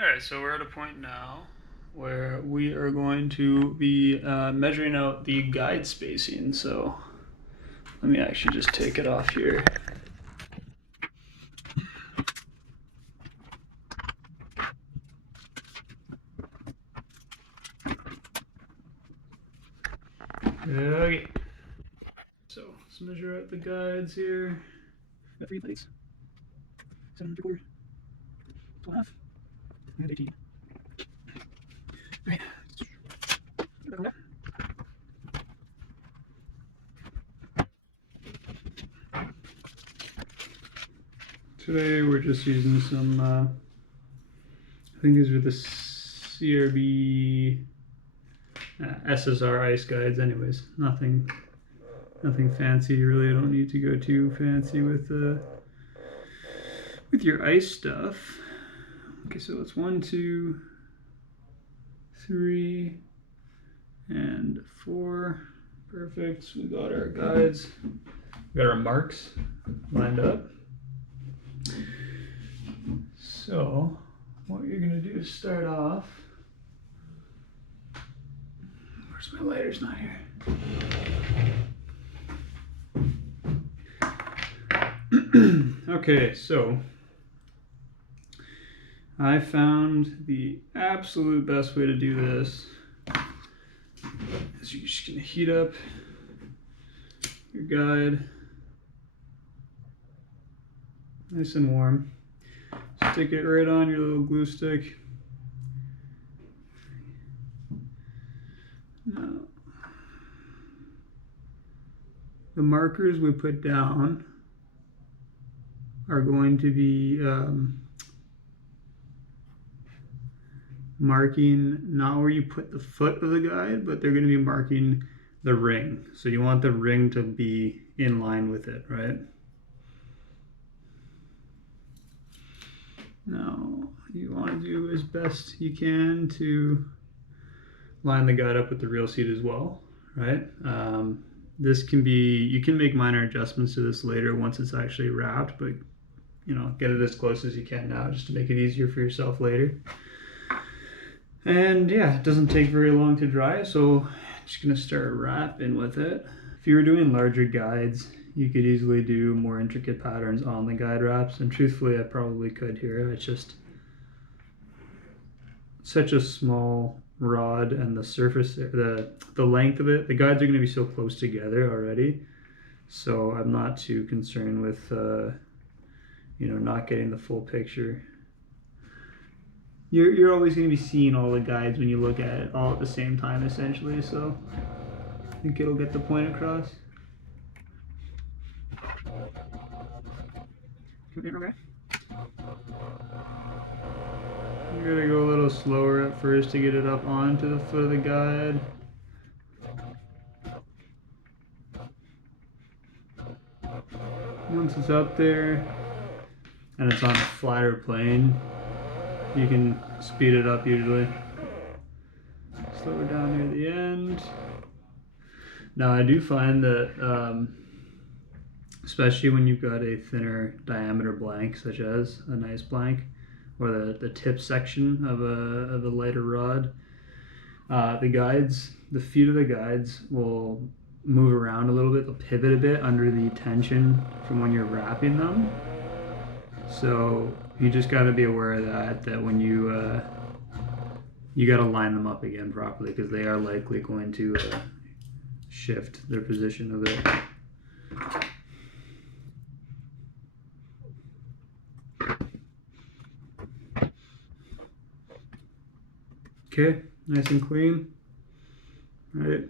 Alright, so we're at a point now where we are going to be measuring out the guide spacing. So let me actually just take it off here. Okay. So let's measure out the guides here. Got 3 plates. 7 3/4. 12 and 18. Alright. Today we're just using some, I think these are the CRB SSR ice guides anyways. Nothing fancy. You really don't need to go too fancy with your ice stuff. Okay, so it's 1, 2, 3, and 4. Perfect. So we got our guides. We got our marks lined up. So what you're gonna do is start off. Where's my lighter's not here. Okay, so I found the absolute best way to do this is you're just gonna heat up your guide nice and warm. Stick it right on your little glue stick. Now, the markers we put down are going to be marking not where you put the foot of the guide, but they're going to be marking the ring. So you want the ring to be in line with it, right? Now, you want to do as best you can to line the guide up with the reel seat as well, right? This can be, you can make minor adjustments to this later once it's actually wrapped, but you know, get it as close as you can now just to make it easier for yourself later. And yeah, it doesn't take very long to dry, so I'm just gonna start wrapping with it. If you were doing larger guides, you could easily do more intricate patterns on the guide wraps, and truthfully I probably could here. It's just such a small rod, and the surface, the length of it, the guides are going to be so close together already, so I'm not too concerned with you know, not getting the full picture. You're always going to be seeing all the guides when you look at it all at the same time essentially, so I think it'll get the point across. Okay. You're gonna go a little slower at first to get it up onto the foot of the guide. Once it's up there and it's on a flatter plane, you can speed it up usually. Slow it down near the end. Now I do find that, especially when you've got a thinner diameter blank, such as a nice blank, or the tip section of a lighter rod, the guides, the feet of the guides will move around a little bit. They'll pivot a bit under the tension from when you're wrapping them. So you just got to be aware of that when you you got to line them up again properly, because they are likely going to shift their position a bit. Okay, nice and clean. All right.